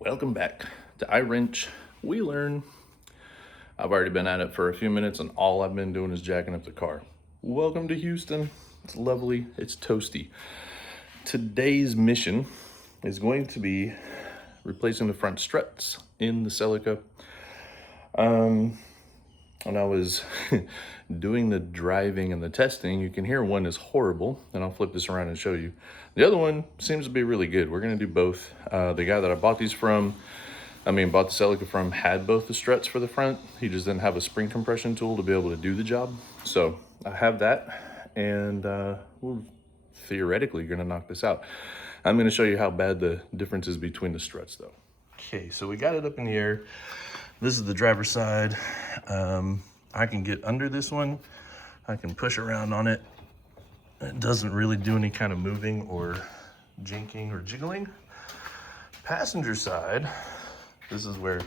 Welcome back to iWrench We Learn. I've already been at it for a few minutes and all I've been doing is jacking up the car. Welcome to Houston. It's lovely, it's toasty. Today's mission is going to be replacing the front struts in the Celica. When I was doing the driving and the testing, you can hear one is horrible, and I'll flip this around and show you. The other one seems to be really good. We're gonna do both. The guy that I bought these from, bought the Celica from, had both the struts for the front. He just didn't have a spring compression tool to be able to do the job. So I have that, and we're theoretically gonna knock this out. I'm gonna show you how bad the difference is between the struts though. Okay, so we got it up in the air. This is the driver's side. I can get under this one. I can push around on it. It doesn't really do any kind of moving or jinking or jiggling. Passenger side, this is where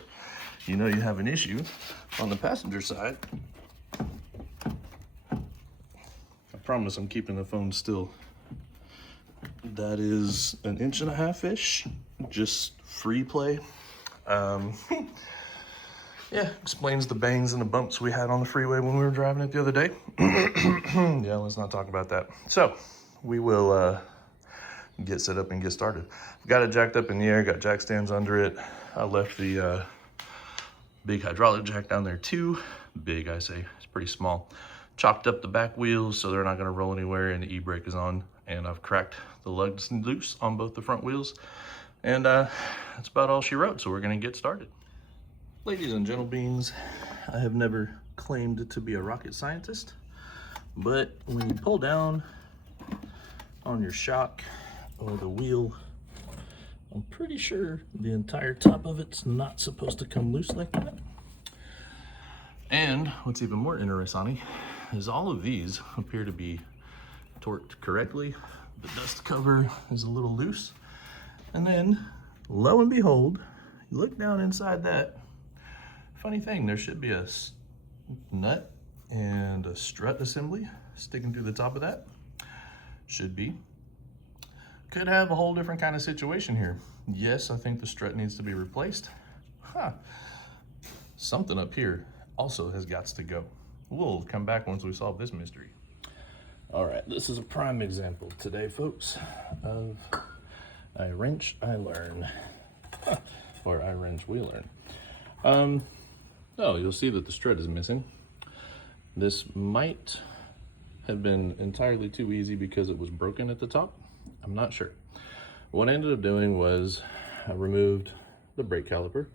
you know you have an issue. On the passenger side, I promise I'm keeping the phone still. That is 1.5 inch, just free play. Yeah, explains the bangs and the bumps we had on the freeway when we were driving it the other day. Yeah, let's not talk about that. So we will get set up and get started. Got it jacked up in the air, got jack stands under it. I left the big hydraulic jack down there too. Big, I say, it's pretty small. Chopped up the back wheels so they're not gonna roll anywhere, and the e-brake is on. And I've cracked the lugs loose on both the front wheels. And that's about all she wrote, so we're gonna get started. Ladies and gentlebeans, I have never claimed to be a rocket scientist, but when you pull down on your shock or the wheel, I'm pretty sure the entire top of it's not supposed to come loose like that. And what's even more interesting is all of these appear to be torqued correctly. The dust cover is a little loose. And then, lo and behold, you look down inside that. Funny thing, there should be a nut and a strut assembly sticking through the top of that. Should be. Could have a whole different kind of situation here. Yes, I think the strut needs to be replaced. Something up here also has got to go. We'll come back once we solve this mystery. All right, this is a prime example today, folks, of I wrench, I learn. Or I wrench, we learn. Oh, you'll see that the strut is missing. This might have been entirely too easy because it was broken at the top. I'm not sure. What I ended up doing was I removed the brake caliper,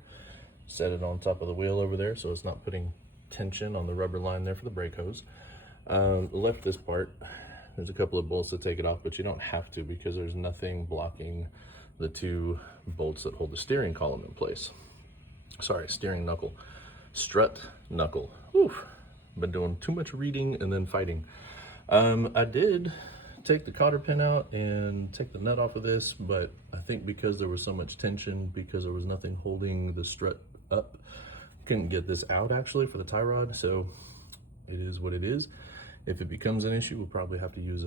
set it on top of the wheel over there so it's not putting tension on the rubber line there for the brake hose. Left this part. There's a couple of bolts to take it off, but you don't have to because there's nothing blocking the two bolts that hold the steering column in place. Sorry, steering knuckle. Strut knuckle. Whew. Been doing too much reading and then fighting. I did take the cotter pin out and take the nut off of this, but I think because there was so much tension, because there was nothing holding the strut up, couldn't get this out actually for the tie rod, so it is what it is. If it becomes an issue, we'll probably have to use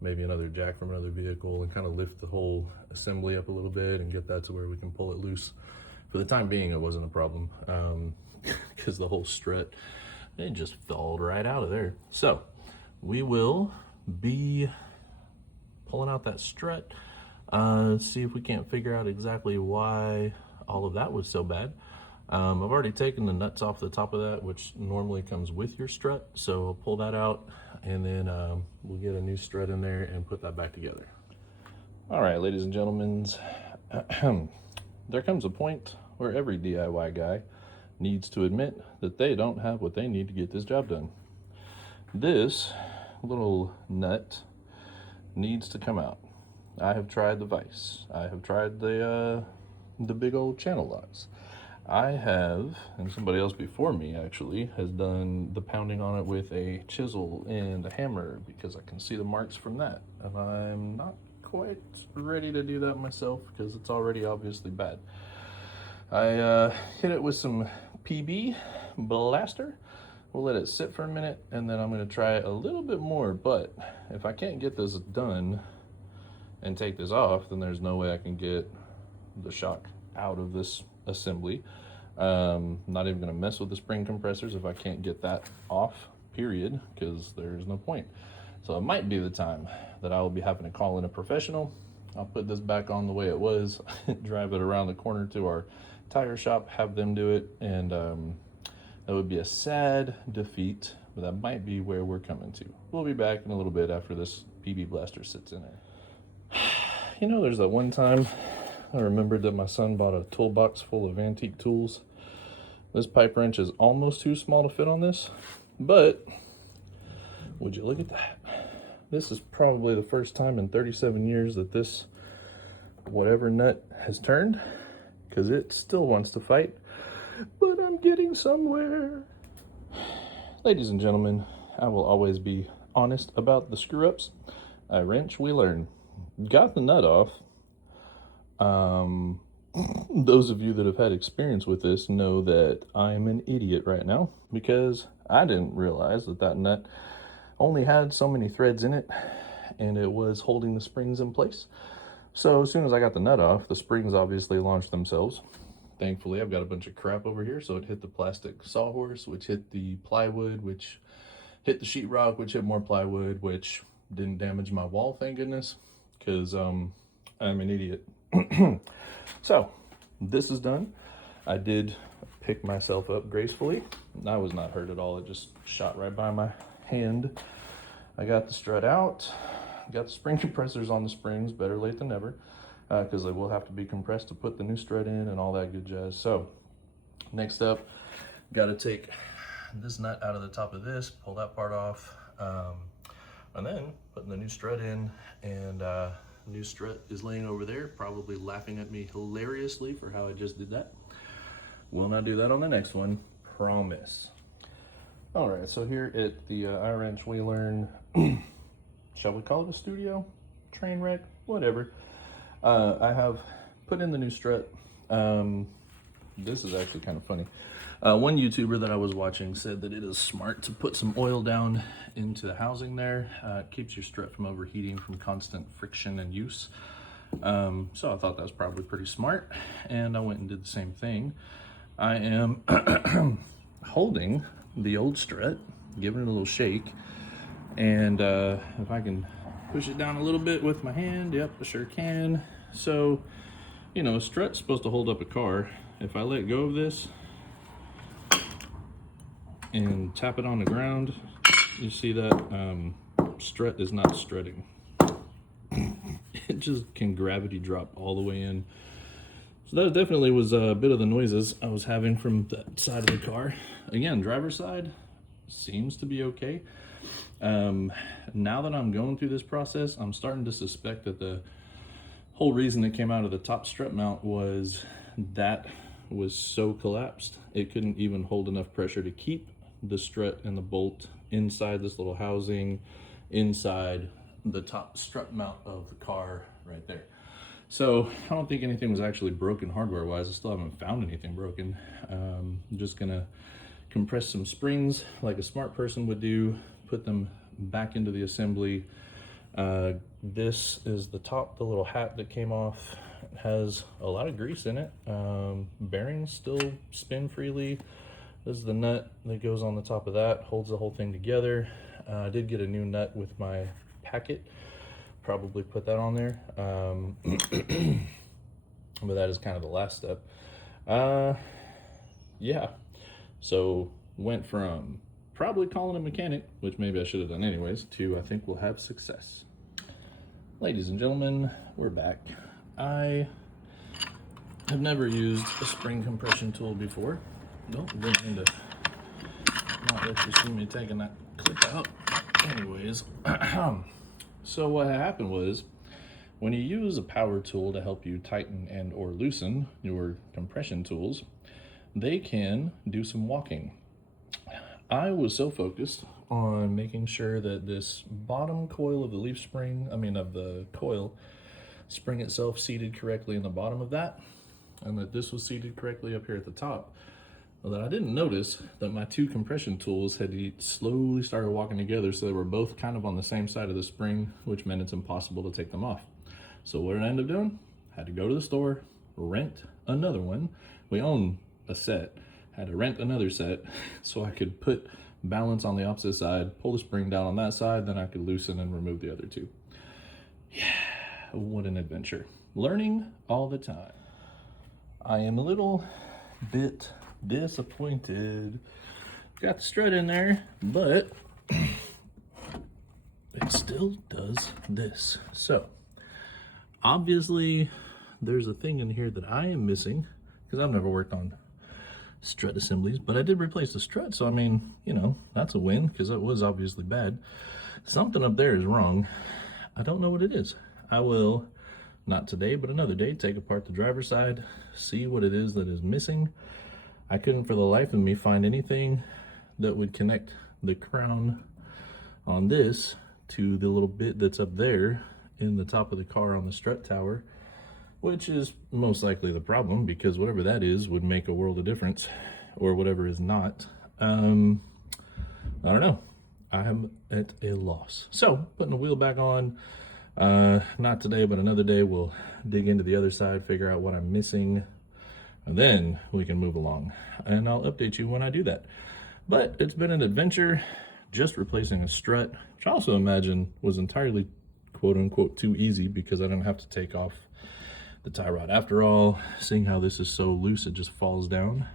maybe another jack from another vehicle and kind of lift the whole assembly up a little bit and get that to where we can pull it loose. For the time being, it wasn't a problem because the whole strut, it just fell right out of there. So we will be pulling out that strut, see if we can't figure out exactly why all of that was so bad. I've already taken the nuts off the top of that, which normally comes with your strut. So I'll pull that out and then we'll get a new strut in there and put that back together. All right, ladies and gentlemen, there comes a point where every DIY guy needs to admit that they don't have what they need to get this job done. This little nut needs to come out. I have tried the vise. I have tried the big old channel locks. I have, and somebody else before me actually, has done the pounding on it with a chisel and a hammer because I can see the marks from that. And I'm not quite ready to do that myself because it's already obviously bad. I hit it with some PB Blaster. We'll let it sit for a minute and then I'm gonna try a little bit more, but if I can't get this done and take this off, then there's no way I can get the shock out of this assembly. Not even gonna mess with the spring compressors if I can't get that off, period, because there's no point. So it might be the time that I will be having to call in a professional. I'll put this back on the way it was, drive it around the corner to our tire shop, have them do it, and that would be a sad defeat, but that might be where we're coming to. We'll be back in a little bit after this PB blaster sits in there. You know, there's that one time I remembered that my son bought a toolbox full of antique tools. This pipe wrench is almost too small to fit on this, but would you look at that? This is probably the first time in 37 years that this whatever nut has turned, because it still wants to fight, but I'm getting somewhere. Ladies and gentlemen, I will always be honest about the screw-ups. A wrench, we learn. Got the nut off. Those of you that have had experience with this know that I'm an idiot right now, because I didn't realize that that nut only had so many threads in it, and it was holding the springs in place. So as soon as I got the nut off, the springs obviously launched themselves. Thankfully, I've got a bunch of crap over here, so it hit the plastic sawhorse, which hit the plywood, which hit the sheetrock, which hit more plywood, which didn't damage my wall, thank goodness, because I'm an idiot. So this is done. I did pick myself up gracefully. I was not hurt at all. It just shot right by my hand. I got the strut out, got the spring compressors on the springs, better late than never, because they will have to be compressed to put the new strut in and all that good jazz. So next up, got to take this nut out of the top of this, pull that part off, and then putting the new strut in, and the new strut is laying over there, probably laughing at me hilariously for how I just did that. Will not do that on the next one, promise. All right, so here at the iWrench, we learn, shall we call it a studio? Train wreck? Whatever. I have put in the new strut. This is actually kind of funny. One YouTuber that I was watching said that it is smart to put some oil down into the housing there. It keeps your strut from overheating from constant friction and use. So I thought that was probably pretty smart, and I went and did the same thing. I am holding the old strut, giving it a little shake, and if I can push it down a little bit with my hand, yep, I sure can. So, you know, a strut's supposed to hold up a car. If I let go of this and tap it on the ground, you see that strut is not strutting. It just can gravity drop all the way in. So that definitely was a bit of the noises I was having from that side of the car. Again, driver's side seems to be okay. Now that I'm going through this process, I'm starting to suspect that the whole reason it came out of the top strut mount was that was so collapsed it couldn't even hold enough pressure to keep the strut and the bolt inside this little housing, inside the top strut mount of the car right there. So I don't think anything was actually broken hardware wise. I still haven't found anything broken. I'm just gonna compress some springs like a smart person would do, put them back into the assembly. This is the top, the little hat that came off. It has a lot of grease in it. Bearings still spin freely. This is the nut that goes on the top of that, holds the whole thing together. I did get a new nut with my packet. Probably put that on there. But that is kind of the last step. Yeah. So went from probably calling a mechanic, which maybe I should have done anyways, to I think we'll have success. Ladies and gentlemen, we're back. I have never used a spring compression tool before. Nope, didn't mean to not let you see me taking that clip out. Anyways, so what happened was, when you use a power tool to help you tighten and or loosen your compression tools, they can do some walking. I was so focused on making sure that this bottom coil of the leaf spring, of the coil spring itself seated correctly in the bottom of that, and that this was seated correctly up here at the top, that I didn't notice that my two compression tools had slowly started walking together, so they were both kind of on the same side of the spring, which meant it's impossible to take them off. So what did I end up doing? I had to go to the store, rent another one. We own a set, had to rent another set so I could put balance on the opposite side, pull the spring down on that side, then I could loosen and remove the other two. Yeah, what an adventure. Learning all the time. I am a little bit disappointed. Got the strut in there, but it still does this. So obviously there's a thing in here that I am missing because I've never worked on strut assemblies, but I did replace the strut, so I mean, you know, that's a win because it was obviously bad. Something up there is wrong. I don't know what it is. I will, not today but another day, take apart the driver's side, see what it is that is missing. I couldn't for the life of me find anything that would connect the crown on this to the little bit that's up there in the top of the car on the strut tower, which is most likely the problem because whatever that is would make a world of difference, or whatever is not. I don't know. I am at a loss. So putting the wheel back on, not today but another day, we'll dig into the other side, figure out what I'm missing, and then we can move along, and I'll update you when I do that. But it's been an adventure, just replacing a strut, which I also imagine was entirely quote unquote too easy because I didn't have to take off the tie rod after all. Seeing how this is so loose it just falls down.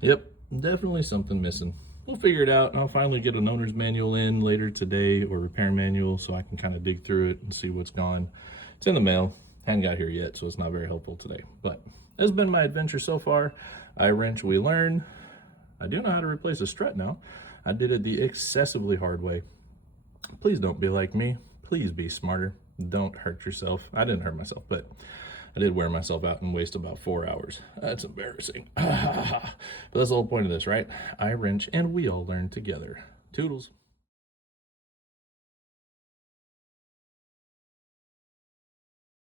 Yep, definitely something missing. We'll figure it out, and I'll finally get an owner's manual in later today, or repair manual, so I can kind of dig through it and see what's gone. It's in the mail, hadn't got here yet, so it's not very helpful today, but that's been my adventure so far. I wrench, we learn. I do know how to replace a strut now. I did it the excessively hard way. Please don't be like me. Please be smarter. Don't hurt yourself. I didn't hurt myself, but I did wear myself out and waste about 4 hours. That's embarrassing. But that's the whole point of this, right? I wrench and we all learn together. Toodles.